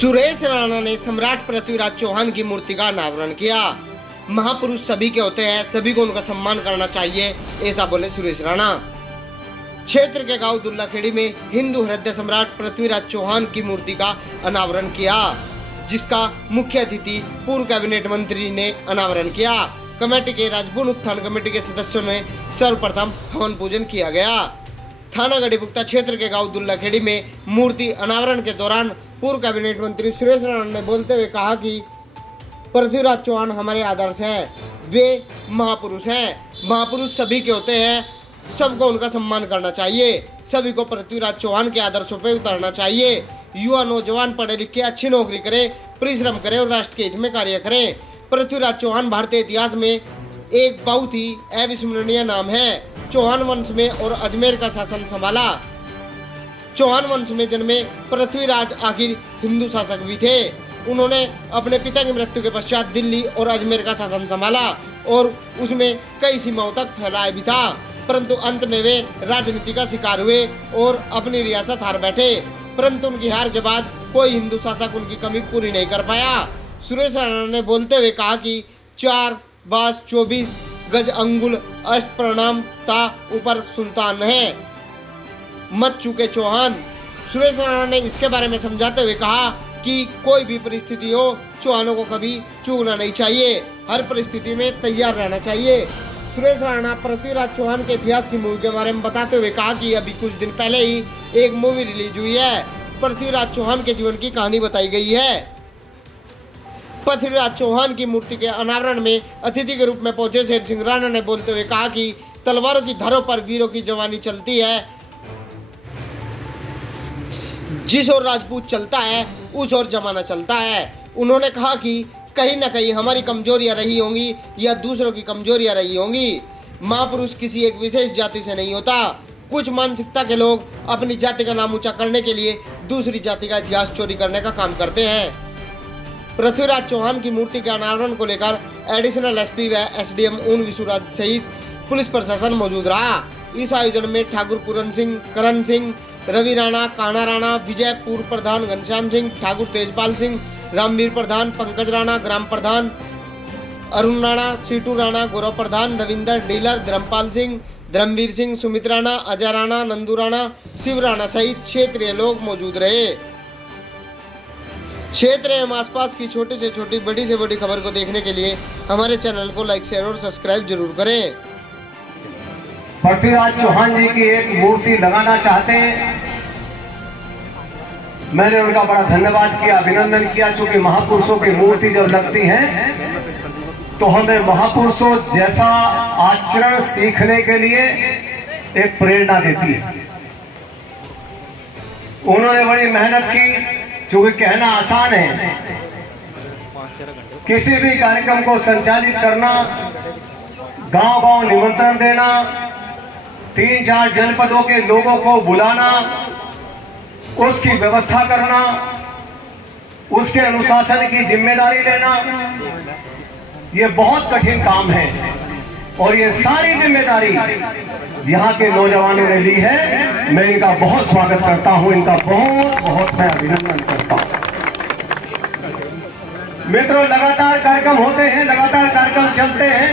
सुरेश राणा ने सम्राट पृथ्वीराज चौहान की मूर्ति का अनावरण किया। महापुरुष सभी के होते हैं, सभी को उनका सम्मान करना चाहिए, ऐसा बोले सुरेश राणा। क्षेत्र के गांव दुल्लाखेड़ी में हिंदू हृदय सम्राट पृथ्वीराज चौहान की मूर्ति का अनावरण किया, जिसका मुख्य अतिथि पूर्व कैबिनेट मंत्री ने अनावरण किया। कमेटी के राजपूत उत्थान कमेटी के सदस्यों ने सर्वप्रथम हवन पूजन किया गया। थाना गढ़ीपुख्ता क्षेत्र के गांव दुल्लाखेड़ी में मूर्ति अनावरण के दौरान पूर्व कैबिनेट मंत्री सुरेश राणा ने बोलते हुए कहा कि पृथ्वीराज चौहान हमारे आदर्श हैं, वे महापुरुष हैं। महापुरुष सभी के होते हैं, सबको उनका सम्मान करना चाहिए, सभी को पृथ्वीराज चौहान के आदर्शों पर उतारना चाहिए। युवा नौजवान पढ़े लिखे अच्छी नौकरी करें, परिश्रम करें और राष्ट्र के हित में कार्य करें। पृथ्वीराज चौहान भारतीय इतिहास में एक बहुत ही अविस्मरणीय नाम है। चौहान वंश में और अजमेर का शासन संभाला। चौहान वंश में जन्मे पृथ्वीराज आखिर हिंदू शासक भी थे। उन्होंने अपने पिता की मृत्यु के पश्चात दिल्ली और अजमेर का शासन संभाला और उसमें कई सीमाओं तक फैलाया भी था, परंतु अंत में वे राजनीति का शिकार हुए और अपनी रियासत हार बैठे। परंतु उनकी हार के बाद कोई हिंदू शासक उनकी कमी पूरी नहीं कर पाया। सुरेश राणा ने बोलते हुए कहा कि 4 बास 24 गज अंगुल अष्ट प्रणाम ता ऊपर सुल्तान है, मत चूके चौहान। सुरेश राणा ने इसके बारे में समझाते हुए कहा कि कोई भी परिस्थिति हो, चौहानों को कभी चूकना नहीं चाहिए, हर परिस्थिति में तैयार रहना चाहिए। सुरेश राणा पृथ्वीराज चौहान के इतिहास की मूवी के बारे में बताते हुए कहा कि अभी कुछ दिन पहले ही एक मूवी रिलीज हुई है, पृथ्वीराज चौहान के जीवन की कहानी बताई गई है। पृथ्वीराज चौहान की मूर्ति के अनावरण में अतिथि के रूप में पहुंचे शेर सिंह राणा ने बोलते हुए कहा कि तलवारों की धारों पर वीरों की जवानी चलती है, जिस ओर राजपूत चलता है उस ओर जमाना चलता है। उन्होंने कहा कि कहीं ना कहीं हमारी कमजोरियां रही होंगी या दूसरों की कमजोरियां रही होंगी। महापुरुष किसी एक विशेष जाति से नहीं होता। कुछ मानसिकता के लोग अपनी जाति का नाम ऊंचा करने के लिए दूसरी जाति का इतिहास चोरी करने का काम करते हैं। पृथ्वीराज चौहान की मूर्ति के अनावरण को लेकर एडिशनल एसपी व एसडीएम ऊन विशुराज सहित पुलिस प्रशासन मौजूद रहा। इस आयोजन में ठाकुर पूरन सिंह, करण सिंह, रवि राणा, कान्हा राणा, विजय पूर्व प्रधान घनश्याम सिंह, ठाकुर तेजपाल सिंह, रामवीर प्रधान, पंकज राणा ग्राम प्रधान, अरुण राणा, सीटू राणा गौरव प्रधान, रविंदर डीलर, धर्मपाल सिंह, धर्मवीर सिंह, सुमित राणा, अजय राणा, नंदू राणा, शिव राणा सहित क्षेत्रीय लोग मौजूद रहे। क्षेत्र एवं आसपास की छोटी से छोटी बड़ी से बड़ी खबर को देखने के लिए हमारे चैनल को लाइक शेयर और सब्सक्राइब जरूर करें। पृथ्वीराज चौहान जी की एक मूर्ति लगाना चाहते हैं। मैंने उनका बड़ा धन्यवाद किया, अभिनंदन किया, क्योंकि महापुरुषों की मूर्ति जब लगती है तो हमें महापुरुषों जैसा आचरण सीखने के लिए एक प्रेरणा देती है। उन्होंने बड़ी मेहनत की, क्योंकि कहना आसान है, किसी भी कार्यक्रम को संचालित करना, गांव-गांव निमंत्रण देना, 3-4 जनपदों के लोगों को बुलाना, उसकी व्यवस्था करना, उसके अनुशासन की जिम्मेदारी लेना, ये बहुत कठिन काम है और ये सारी जिम्मेदारी यहाँ के नौजवानों ने ली है। मैं इनका बहुत स्वागत करता हूँ, इनका बहुत बहुत मैं अभिनंदन करता हूँ। मित्रों, लगातार कार्यक्रम होते हैं, लगातार कार्यक्रम चलते हैं,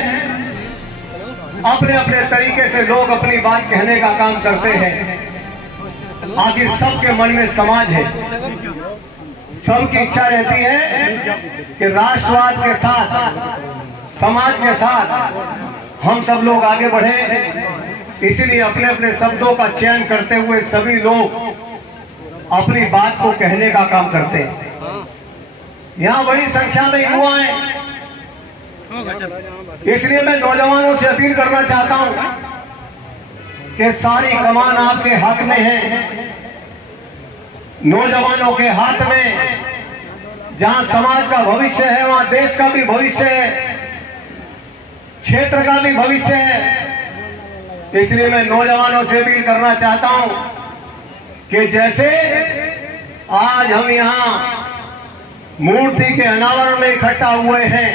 अपने अपने तरीके से लोग अपनी बात कहने का काम करते हैं। आखिर सबके मन में समाज है, सबकी इच्छा रहती है कि राष्ट्रवाद के साथ, समाज के साथ हम सब लोग आगे बढ़े। इसलिए अपने अपने शब्दों का चयन करते हुए सभी लोग अपनी बात को कहने का काम करते हैं। यहाँ बड़ी संख्या में युवा हैं, इसलिए मैं नौजवानों से अपील करना चाहता हूं कि सारी कमान आपके हाथ में है, नौजवानों के हाथ में। जहां समाज का भविष्य है वहां देश का भी भविष्य है, क्षेत्र का भी भविष्य है। इसलिए मैं नौजवानों से अपील करना चाहता हूं कि जैसे आज हम यहाँ मूर्ति के अनावरण में इकट्ठा हुए हैं,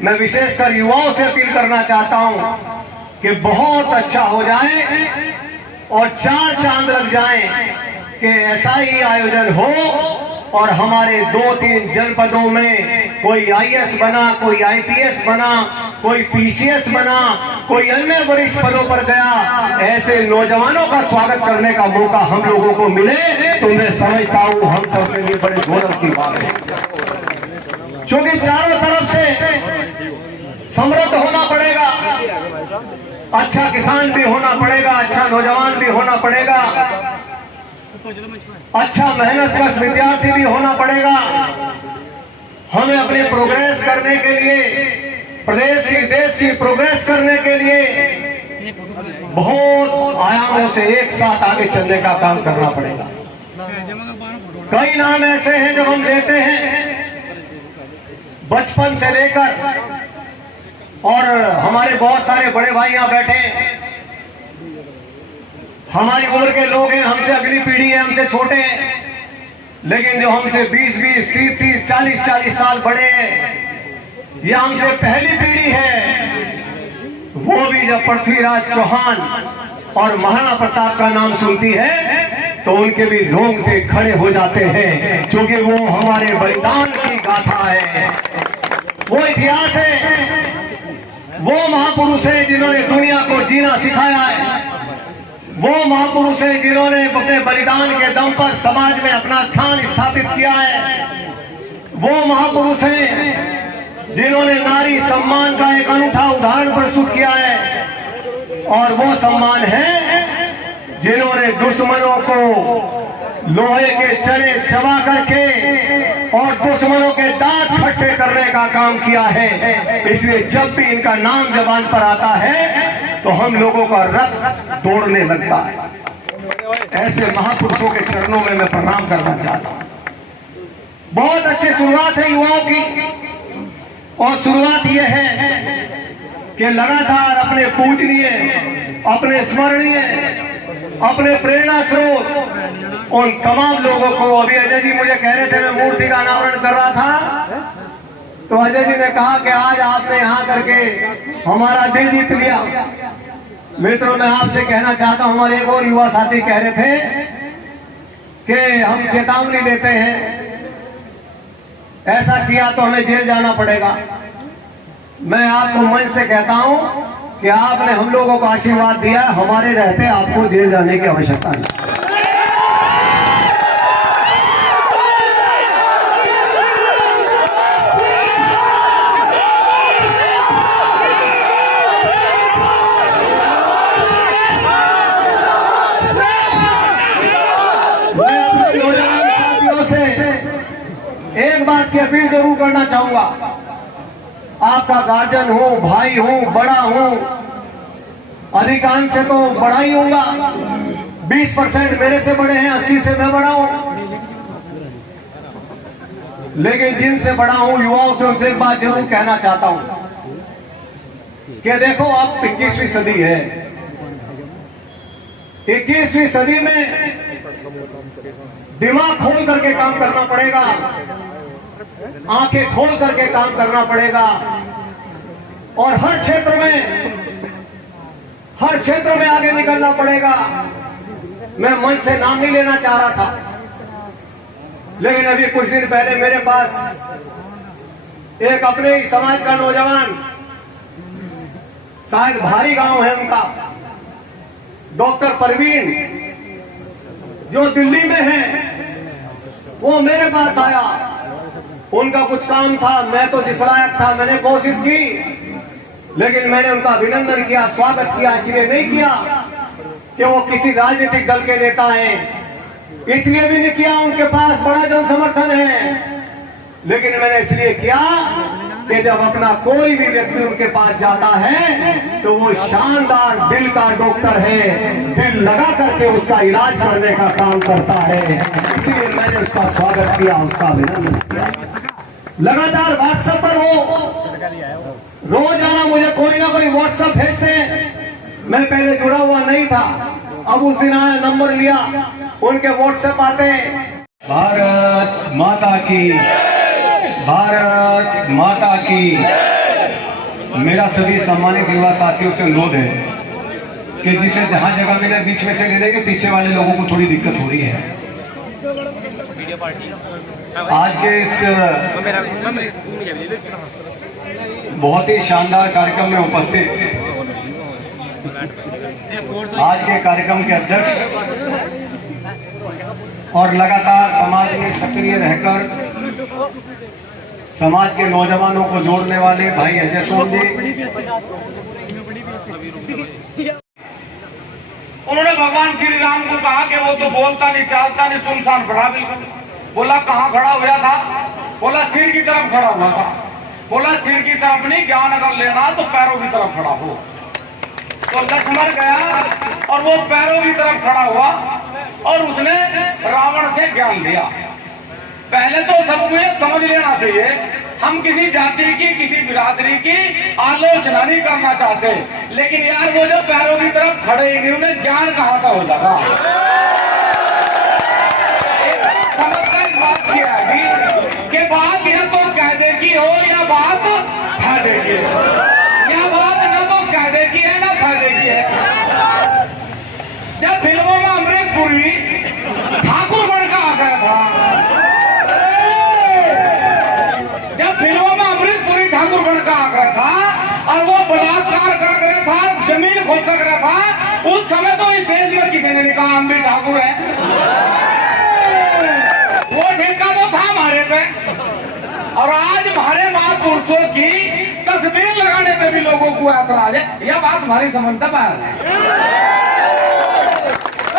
मैं विशेषकर युवाओं से अपील करना चाहता हूं कि बहुत अच्छा हो जाए और 4 चांद लग जाएं कि ऐसा ही आयोजन हो और हमारे 2-3 जनपदों में कोई आईएएस बना, कोई आईपीएस बना, कोई पीसीएस बना, कोई अन्य वरिष्ठ पदों पर गया, ऐसे नौजवानों का स्वागत करने का मौका हम लोगों को मिले तो मैं समझता हूं हम सब के लिए बड़े गौरव की बात है। क्योंकि चारों तरफ से समृद्ध होना पड़ेगा, अच्छा किसान भी होना पड़ेगा, अच्छा नौजवान भी होना पड़ेगा, अच्छा मेहनतकश विद्यार्थी भी होना पड़ेगा। हमें अपने प्रोग्रेस करने के लिए, प्रदेश की देश की प्रोग्रेस करने के लिए बहुत आयामों से एक साथ आगे चलने का काम करना पड़ेगा। कई नाम ऐसे हैं जब हम लेते हैं बचपन से लेकर, और हमारे बहुत सारे बड़े भाई यहाँ बैठे हैं, हमारी उम्र के लोग हैं, हमसे अगली पीढ़ी है, हमसे छोटे हैं, लेकिन जो हमसे 20-20, 30-30, 40-40 साल बड़े हैं, या हमसे पहली पीढ़ी है, वो भी जब पृथ्वीराज चौहान और महाराणा प्रताप का नाम सुनती है तो उनके भी रोंगटे खड़े हो जाते हैं, क्योंकि वो हमारे बलिदान की गाथा है, वो इतिहास है, वो महापुरुष है जिन्होंने दुनिया को जीना सिखाया है, वो महापुरुष है जिन्होंने अपने बलिदान के दम पर समाज में अपना स्थान स्थापित किया है, वो महापुरुष है जिन्होंने नारी सम्मान का एक अनूठा उदाहरण प्रस्तुत किया है, और वो सम्मान है जिन्होंने दुश्मनों को लोहे के चने चबा करके और दुश्मनों के दांत खट्टे करने का काम किया है। इसलिए जब भी इनका नाम जबान पर आता है तो हम लोगों का रक्त दौड़ने लगता है। ऐसे महापुरुषों के चरणों में मैं प्रणाम करना चाहता हूँ। बहुत अच्छी शुरुआत है युवाओं की, और शुरुआत यह है कि लगातार अपने पूजनीय, अपने स्मरणीय, अपने प्रेरणा स्रोत उन तमाम लोगों को, अभी अजय जी मुझे कह रहे थे मैं मूर्ति का अनावरण कर रहा था, तो अजय जी ने कहा कि आज आपने यहाँ करके हमारा दिल जीत लिया। मित्रों, मैं आपसे कहना चाहता हूँ, हमारे एक और युवा साथी कह रहे थे कि हम चेतावनी देते हैं, ऐसा किया तो हमें जेल जाना पड़ेगा। मैं आपको मन से कहता हूं कि आपने हम लोगों को आशीर्वाद दिया, हमारे रहते आपको जेल जाने की आवश्यकता नहीं। मैं अपने नौजवान साथियों से एक बात की अपील जरूर करना चाहूंगा। आपका गार्जियन हूं, भाई हूं, बड़ा हूं, अधिकांश से तो बड़ा ही होगा, 20% मेरे से बड़े हैं, 80 से मैं बड़ा हूं, लेकिन जिनसे बड़ा हूं, युवाओं से, उनसे एक बात जरूर कहना चाहता हूं कि देखो अब 21वीं सदी है। 21वीं सदी में दिमाग खोल करके काम करना पड़ेगा, आंखें खोल करके काम करना पड़ेगा, और हर क्षेत्र में आगे निकलना पड़ेगा। मैं मन से नाम नहीं लेना चाह रहा था, लेकिन अभी कुछ दिन पहले मेरे पास एक अपने ही समाज का नौजवान, शायद भारी गांव है उनका, डॉक्टर परवीन, जो दिल्ली में है, वो मेरे पास आया। उनका कुछ काम था, मैं तो जिस लायक था मैंने कोशिश की, लेकिन मैंने उनका अभिनंदन किया, स्वागत किया, इसलिए नहीं किया कि वो किसी राजनीतिक दल के नेता हैं, इसलिए भी नहीं किया उनके पास बड़ा जन समर्थन है, लेकिन मैंने इसलिए किया कि जब अपना कोई भी व्यक्ति उनके पास जाता है तो वो शानदार दिल का डॉक्टर है, दिल लगा करके उसका इलाज करने का काम करता है, इसलिए मैंने उसका स्वागत किया, उसका अभिनंदन किया। लगातार व्हाट्सएप पर वो रोजाना मुझे कोई ना कोई व्हाट्सएप भेजते हैं। मैं पहले जुड़ा हुआ नहीं था, अब उस दिन आया, नंबर लिया, उनके व्हाट्सएप आते हैं। भारत माता की, भारत माता की। मेरा सभी सम्मानित युवा साथियों से अनुरोध है कि जिसे जहां जगह मिले बीच में से ले लेंगे, पीछे वाले लोगों को थोड़ी दिक्कत हो रही है। आज के इस बहुत ही शानदार कार्यक्रम में उपस्थित आज के कार्यक्रम के अध्यक्ष और लगातार समाज में सक्रिय रहकर समाज के नौजवानों को जोड़ने वाले भाई अजय सोम जी, उन्होंने भगवान श्री राम को कहा कि वो तो बोलता नहीं चालता नहीं, सुनसान खड़ा बिल्कुल। बोला कहाँ खड़ा हुआ था? बोला सिर की तरफ खड़ा हुआ था। बोला सिर की तरफ नहीं, ज्ञान अगर लेना तो पैरों की तरफ खड़ा हो। तो लक्ष्मण गया और वो पैरों की तरफ खड़ा हुआ और उसने रावण से ज्ञान लिया। पहले तो सबको ये समझ लेना चाहिए, हम किसी जाति की किसी बिरादरी की आलोचना नहीं करना चाहते, लेकिन यार वो जो पैरों की तरफ खड़े ही नहीं, उन्हें ज्ञान कहाँ का हो जाता। समझता इस बात की है कि बात या तो कहने की हो या बात फायदे की हो, या बात ना तो कहने की है ना फायदे की है। जब फिल्मों में अमरीश पुरी ठाकुर बन का आ गया था, जब फिल्मों में अमरीश पुरी ठाकुर बन का आ गया था और वो बलात्कार कर रहा था, जमीन खोद कर रहा था, उस समय तो इस देश में किसी ने नहीं कहा हम भी ठाकुर हैं। वो ठेका तो था हमारे पे, और आज हमारे महापुरुषों की तस्वीर लगाने पे भी लोगों को ऐतराज है। यह बात हमारी समझता है,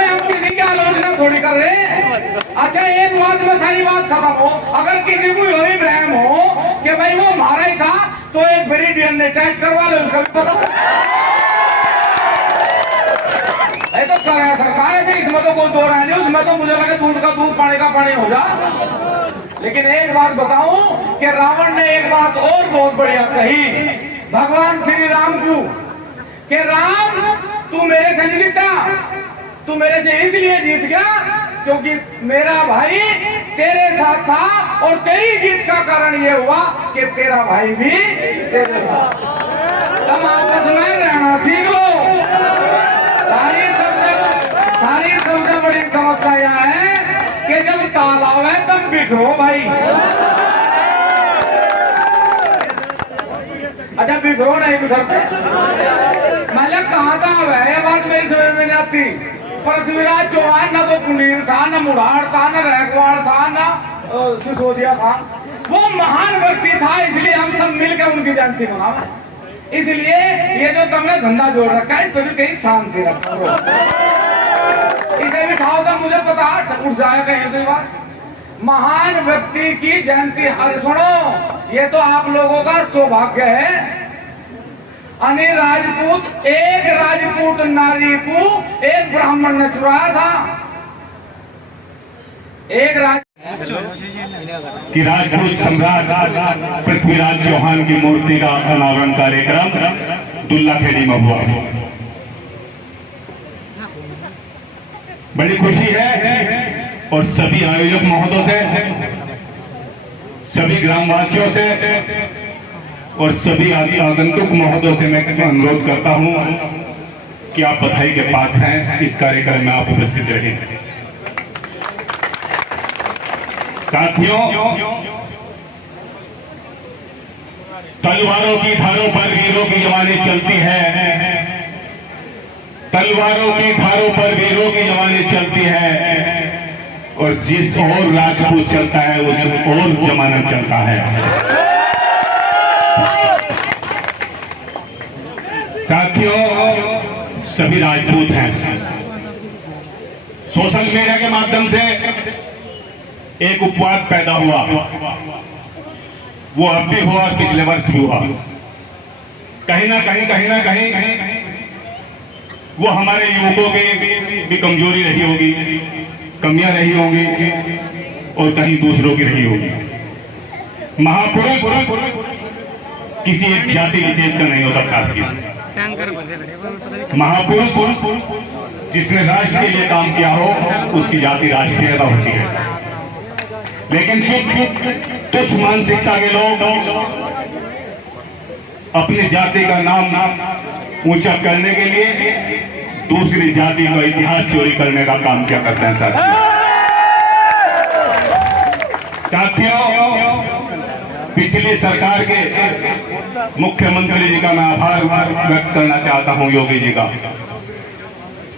हम किसी की आलोचना थोड़ी कर रहे हैं। अच्छा एक बात में सारी बात खत्म हो, अगर किसी को यही भ्रम हो कि भाई वो हमारा ही था तो एक बड़ी डीएनए टेस्ट करवा लो, उसका भी पता तो कर रहा है सरकार है। इसमें तो कोई दो रहा नहीं, उसमें तो मुझे लगे दूध का दूध पानी का पानी हो जा। लेकिन एक बात बताऊं कि रावण ने एक बात और बहुत बढ़िया कही भगवान श्री राम को कि राम तू मेरे से नहीं जीता, तू मेरे से इसलिए जीत गया क्योंकि मेरा भाई तेरे साथ था, और तेरी जीत का कारण ये हुआ कि तेरा भाई भी तेरे साथ। तुम आपस में रहना सीख लो। सारी सबसे बड़ी समस्या यह है कि जब तालाब है तब बिखरो भाई। अच्छा बिखरो नहीं बिखरते, मैं कहा था वह बात मेरी समझ में नहीं आती। पृथ्वीराज चौहान ना तो पुनीर था, ना मुढ़ाड़ था, ना रैकवाड़ था, ना सिसोदिया था। वो महान व्यक्ति था, इसलिए हम सब मिलकर उनकी जयंती मनावे। इसलिए ये जो तुमने धंधा जोड़ रखा है, तो भी कहीं शांति रखो। इसे भी खाओ तो मुझे पता उठ जाएगा कहीं तो बात। महान व्यक्ति की जयंती, अरे सुनो, ये तो आप लोगों का सौभाग्य है। अने राजपूत एक राजपूत नारी को एक ब्राह्मण ने चुराया था। एक कि राजपूत सम्राट पृथ्वीराज चौहान की मूर्ति का अनावरण कार्यक्रम दुल्लाखेड़ी में हुआ। बड़ी खुशी है और सभी आयोजक महोदयों से, सभी ग्रामवासियों से और सभी आगंतुक महोदयों से मैं अनुरोध करता हूं कि आप बधाई के पात्र हैं। इस कार्यक्रम में आप उपस्थित रहें। साथियों, तलवारों की धारों पर वीरों की जवानी चलती है, तलवारों की धारों पर वीरों की जवानी चलती है, और जिस और राजपूत चलता है उस और जमाना चलता है। साथियों, सभी राजपूत हैं। सोशल मीडिया के माध्यम से एक उपवाद पैदा हुआ, वो अब भी हुआ और पिछले वर्ष भी हुआ। कहीं ना कहीं वो हमारे युवकों की भी कमजोरी रही होगी, कमियां रही होंगी, और कहीं दूसरों की रही होगी। महापुरुष किसी एक जाति विशेष का नहीं होता साथियों। महापुरुष जिसने राष्ट्र के लिए काम किया हो उसकी जाति राष्ट्रीयता होती है। लेकिन तुच्छ मानसिकता के लोग अपनी जाति का नाम ऊंचा करने के लिए दूसरी जाति का इतिहास चोरी करने का काम क्या करते हैं साथियों। साथियों, पिछली सरकार के मुख्यमंत्री जी का मैं आभार व्यक्त करना चाहता हूं, योगी जी का।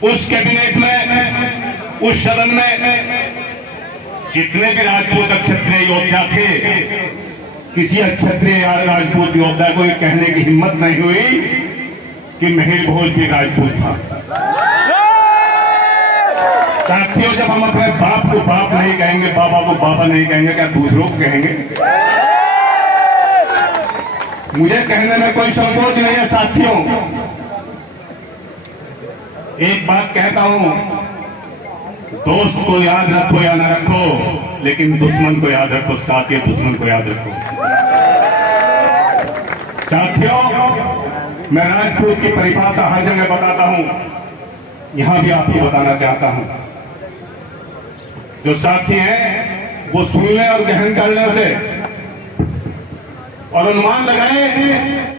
उस कैबिनेट में, उस सदन में जितने भी राजपूत क्षत्रिय योद्धा थे, किसी क्षत्रिय या राजपूत योद्धा को ये कहने की हिम्मत नहीं हुई कि मिहिर भोज भी राजपूत था। साथियों, जब हम अपने बाप को बाप नहीं कहेंगे, बाबा को बाबा नहीं कहेंगे, क्या दूसरों को कहेंगे? मुझे कहने में कोई संकोच नहीं है। साथियों, एक बात कहता हूं, दोस्त को याद रखो या ना रखो, लेकिन दुश्मन को याद रखो। साथियों, दुश्मन को याद रखो। साथियों, मैं राजपूत की परिभाषा हर जगह बताता हूं, यहां भी आपको बताना चाहता हूं। जो साथी हैं वो सुनने और गहन करने से और अनुमान लगाए